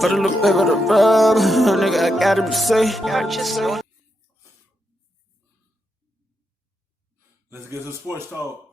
Put a little bit of the rub, nigga, I gotta be safe. Let's get some sports talk.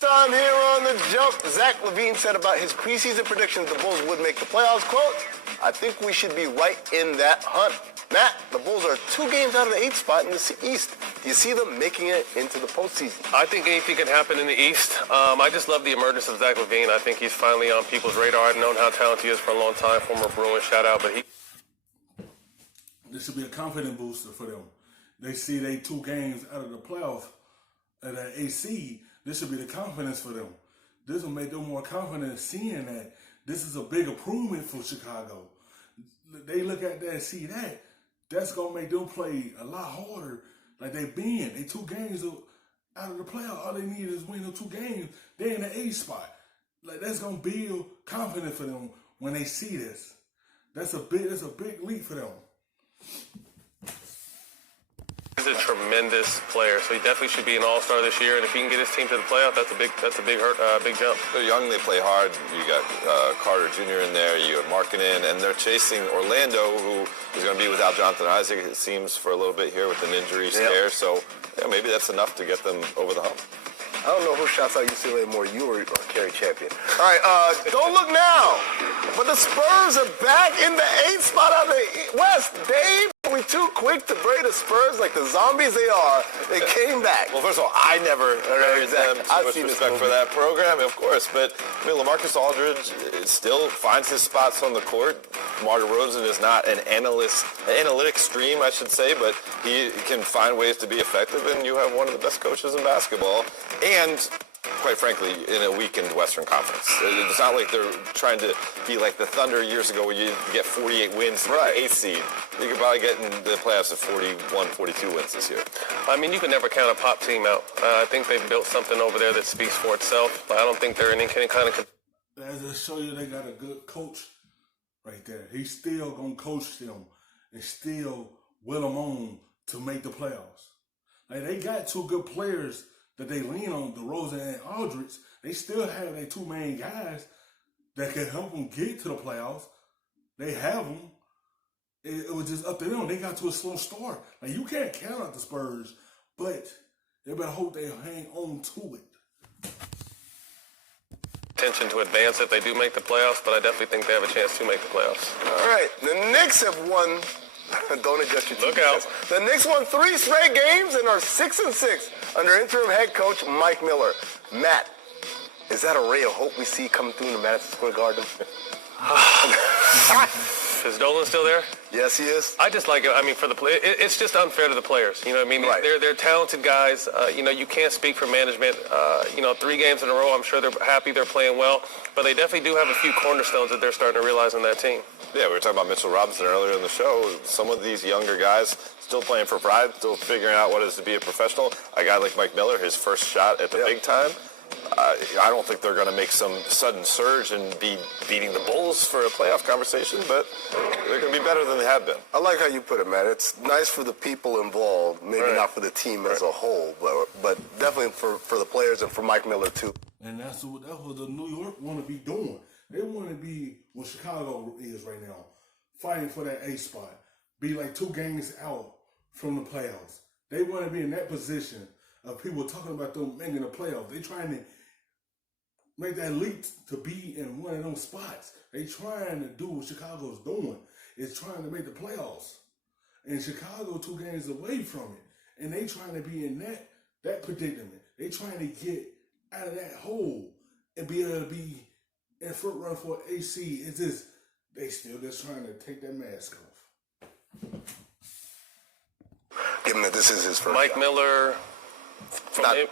Time here on The Jump. Zach LaVine said about his preseason predictions the Bulls would make the playoffs, quote, "I think we should be right in that hunt." Matt, the Bulls are 2 games out of the 8th spot in the East. Do you see them making it into the postseason? I think anything can happen in the East. I just love the emergence of Zach LaVine. I think he's finally on people's radar. I've known how talented he is for a long time, former Bruin, shout out, but This should be a confidence booster for them. They see they 2 games out of the playoff at that AC. This should be the confidence for them. This will make them more confident seeing that this is a big improvement for Chicago. They look at that and see that. That's going to make them play a lot harder like they've been. They 2 games out of the playoff. All they need is win the 2 games. They're in the 8th spot. Like, that's going to build confidence for them when they see this. That's a big leap for them. he's a tremendous player, so he definitely should be an all-star this year. And if he can get his team to the playoff, that's a big jump. They're young, they play hard. You got Carter Jr. in there, you have Markkanen, and they're chasing Orlando, who is going to be without Jonathan Isaac, it seems, for a little bit here with an injury scare. So yeah, maybe that's enough to get them over the hump. I don't know who shots out UCLA more, you or Kerry Champion. All right, don't look now, but the Spurs are back in the 8th spot out of the West. Dave, are we too quick to bury the Spurs like the zombies they are? They came back. Well, first of all, I never buried them. I've Much seen respect for that program, of course. But I mean, LaMarcus Aldridge still finds his spots on the court. DeMar DeRozan is not an analytic stream, I should say, but he can find ways to be effective. And you have one of the best coaches in basketball. And quite frankly, in a weakened Western Conference. It's not like they're trying to be like the Thunder years ago where you get 48 wins to get the 8th seed. You could probably get in the playoffs at 41, 42 wins this year. I mean, you can never count a pop team out. I think they've built something over there that speaks for itself, but I don't think they're in any kind of... That just show you they got a good coach right there. He's still going to coach them and still will them on to make the playoffs. Like, they got 2 good players that they lean on, DeRozan and Aldridge. They still have their 2 main guys that can help them get to the playoffs. They have them. It was just up to them. They got to a slow start. Like, you can't count out the Spurs, but they better hope they hang on to it. Attention to advance if they do make the playoffs, but I definitely think they have a chance to make the playoffs. All right, the Knicks have won. Don't adjust your Look out. The Knicks won 3 straight games and are 6-6 under interim head coach Mike Miller. Matt, is that a ray of hope we see coming through in the Madison Square Garden? Is Dolan still there? Yes, he is. I just like it. I mean, for the play, it's just unfair to the players. You know what I mean? Right. They're talented guys. You can't speak for management. 3 games in a row, I'm sure they're happy they're playing well. But they definitely do have a few cornerstones that they're starting to realize on that team. Yeah, we were talking about Mitchell Robinson earlier in the show. Some of these younger guys still playing for pride, still figuring out what it is to be a professional. A guy like Mike Miller, his first shot at the big time. I don't think they're going to make some sudden surge and be beating the Bulls for a playoff conversation, but they're going to be better than they have been. I like how you put it, Matt. It's nice for the people involved, maybe not for the team as a whole, but definitely for the players and for Mike Miller, too. And that was the New York want to be doing. They want to be what Chicago is right now, fighting for that 8th spot, be like 2 games out from the playoffs. They want to be in that position of people talking about them making the playoffs. They trying to make that leap to be in one of those spots. They trying to do what Chicago's doing. It's trying to make the playoffs. And Chicago 2 games away from it. And they trying to be in that predicament. They trying to get out of that hole and be able to be in front run for an AC. It's just, they still just trying to take that mask off. Given that this is his first Mike shot. Miller... Other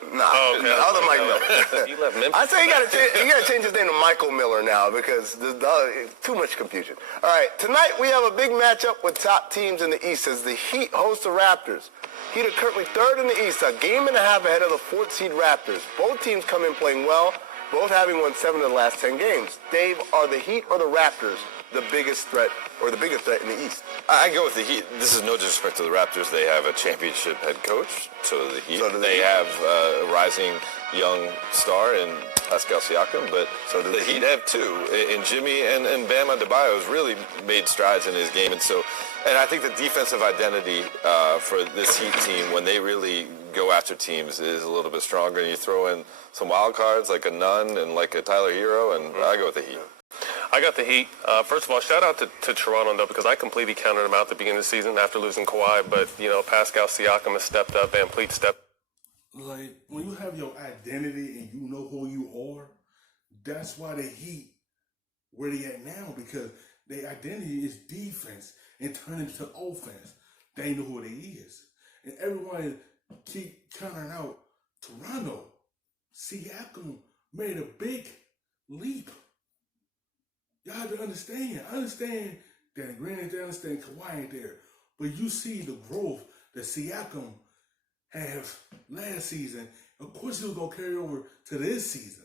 Mike Miller. You left Memphis. I say you gotta change his name to Michael Miller now because there's too much confusion. All right, tonight we have a big matchup with top teams in the East as the Heat host the Raptors. Heat are currently 3rd in the East, a game and a half ahead of the 4th seed Raptors. Both teams come in playing well, both having won 7 of the last 10 games. Dave, are the Heat or the Raptors the biggest threat or the biggest threat in the East? I go with the Heat. This is no disrespect to the Raptors. They have a championship head coach. So do the Heat. So do they have a rising young star in Pascal Siakam, but so the Heat have two. And Jimmy and Bam Adebayo has really made strides in his game. And I think the defensive identity for this Heat team, when they really go after teams, is a little bit stronger. And you throw in some wild cards like a Nunn and like a Tyler Hero, and I go with the Heat. I got the Heat. First of all, shout out to Toronto, though, because I completely counted them out at the beginning of the season after losing Kawhi. But, Pascal Siakam has stepped up, Van Vliet stepped. Like, when you have your identity and you know who you are, that's why the Heat where they at now, because their identity is defense and turning to offense. They know who they is. And everyone keep counting out Toronto. Siakam made a big leap. Y'all have to understand. I understand that granted, I understand Kawhi ain't there. But you see the growth that Siakam have last season. Of course, he was going to carry over to this season.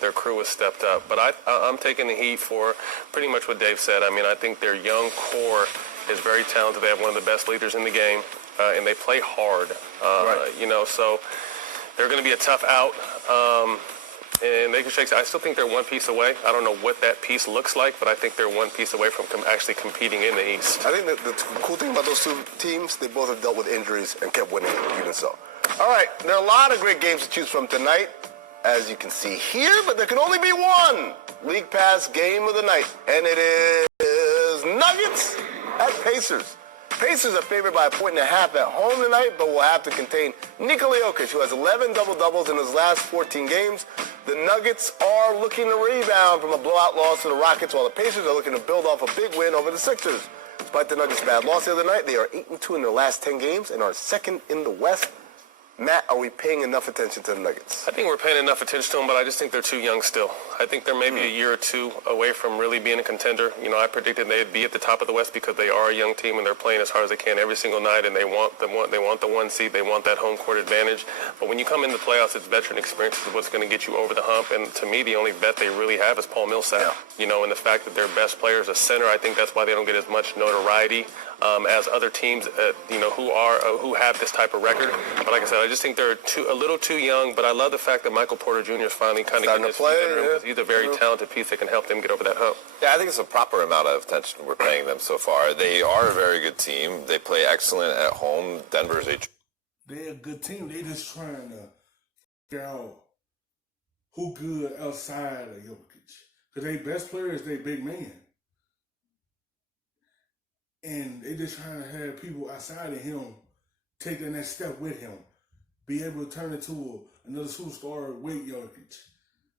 Their crew has stepped up. But I'm taking the Heat for pretty much what Dave said. I mean, I think their young core is very talented. They have one of the best leaders in the game, and they play hard. So they're going to be a tough out. And they can shake. I still think they're one piece away. I don't know what that piece looks like, but I think they're one piece away from actually competing in the East. I think the cool thing about those two teams, they both have dealt with injuries and kept winning even so. All right, there are a lot of great games to choose from tonight, as you can see here, but there can only be one League Pass game of the night, and it is Nuggets at Pacers. Pacers are favored by 1.5 at home tonight, but will have to contain Nikola Jokic, who has 11 double-doubles in his last 14 games. The Nuggets are looking to rebound from a blowout loss to the Rockets, while the Pacers are looking to build off a big win over the Sixers. Despite the Nuggets' bad loss the other night, they are 8-2 in their last 10 games and are second in the West. Matt, are we paying enough attention to the Nuggets? I think we're paying enough attention to them, but I just think they're too young still. I think they're maybe a year or two away from really being a contender. I predicted they'd be at the top of the West because they are a young team and they're playing as hard as they can every single night, and they want the one seed. They want that home court advantage. But when you come in the playoffs, it's veteran experience is what's going to get you over the hump. And to me, the only vet they really have is Paul Millsap. And the fact that their best player is a center, I think that's why they don't get as much notoriety as other teams, who have this type of record. But like I said, I just think they're a little too young. But I love the fact that Michael Porter Jr. is finally kind of getting his feet under him, because he's a very talented piece that can help them get over that hump. Yeah, I think it's a proper amount of attention we're paying them so far. They are a very good team. They play excellent at home. Denver's They're a good team. They just trying to figure out who good outside of Jokic. Because their best player is their big man. And they just trying to have people outside of him take the next step with him. Be able to turn into another superstar with Jokic.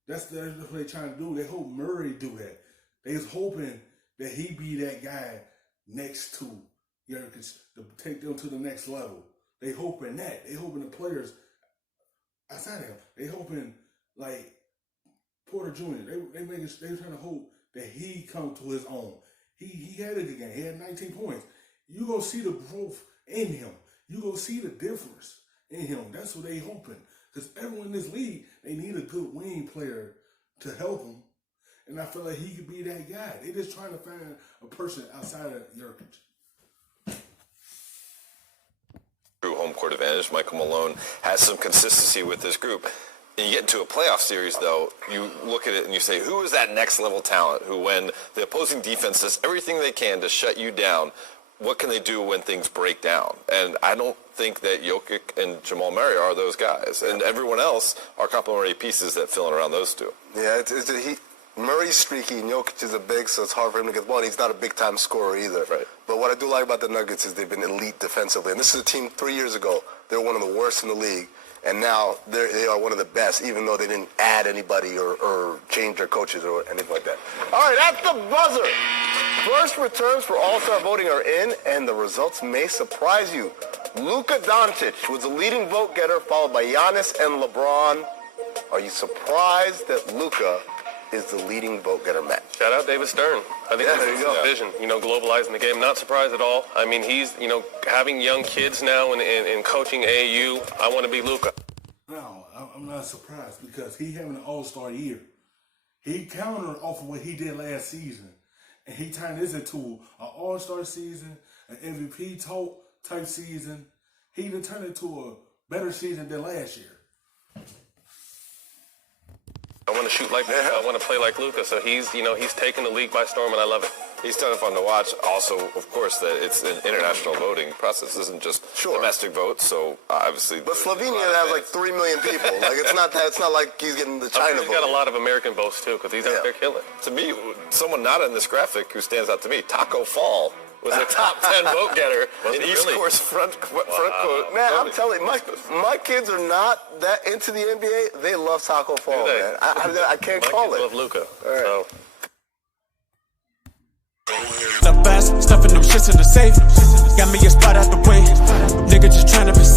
That's what they're trying to do. They hope Murray do that. They was hoping that he be that guy next to Jokic to take them to the next level. They hoping that. They hoping the players outside of him. They hoping like Porter Jr. They trying to hope that he come to his own. He had a good game. He had 19 points. You gonna see the growth in him. You gonna see the difference in him. That's what they hoping. Because everyone in this league, they need a good wing player to help them. And I feel like he could be that guy. They just trying to find a person outside of Jokic. True home court advantage. Michael Malone has some consistency with this group. And you get into a playoff series, though, you look at it and you say, who is that next level talent who, when the opposing defense does everything they can to shut you down, what can they do when things break down? And I don't think that Jokic and Jamal Murray are those guys. And everyone else are complementary pieces that fill in around those two. Yeah, Murray's streaky and Jokic is a big, so it's hard for him to get the ball. He's not a big-time scorer either. Right. But what I do like about the Nuggets is they've been elite defensively. And this is a team 3 years ago. They were one of the worst in the league. And now they are one of the best, even though they didn't add anybody or change their coaches or anything like that. All right, that's the buzzer. First returns for All-Star voting are in, and the results may surprise you. Luka Doncic was the leading vote getter, followed by Giannis and LeBron. Are you surprised that Luka is the leading vote getter, Matt? Shout out David Stern. I think there you go. Vision, globalizing the game. Not surprised at all. I mean, he's, having young kids now and coaching AAU. I want to be Luka. No, I'm not surprised because he having an all-star year. He countered off of what he did last season, and he turned this into an all-star season, an MVP type season. He even turned it into a better season than last year. I want to shoot like Luka. I want to play like Luka. So he's taking the league by storm, and I love it. He's ton of fun to watch. Also, of course, that it's an international voting process. This isn't just domestic votes. So obviously, but Slovenia has like 3 million people. Like it's not like he's getting the China vote. He's got a lot of American votes too, because he's out there killing. To me, someone not in this graphic who stands out to me, Taco Fall was a top 10 vote getter in East Coast front court. Man, I'm telling you, my kids are not that into the NBA. They love Taco Fall, man. I can't call it. I love Luka. So. The best, stuffing them shits in the safe. Got me a spot out the way. Nigga just trying to be safe.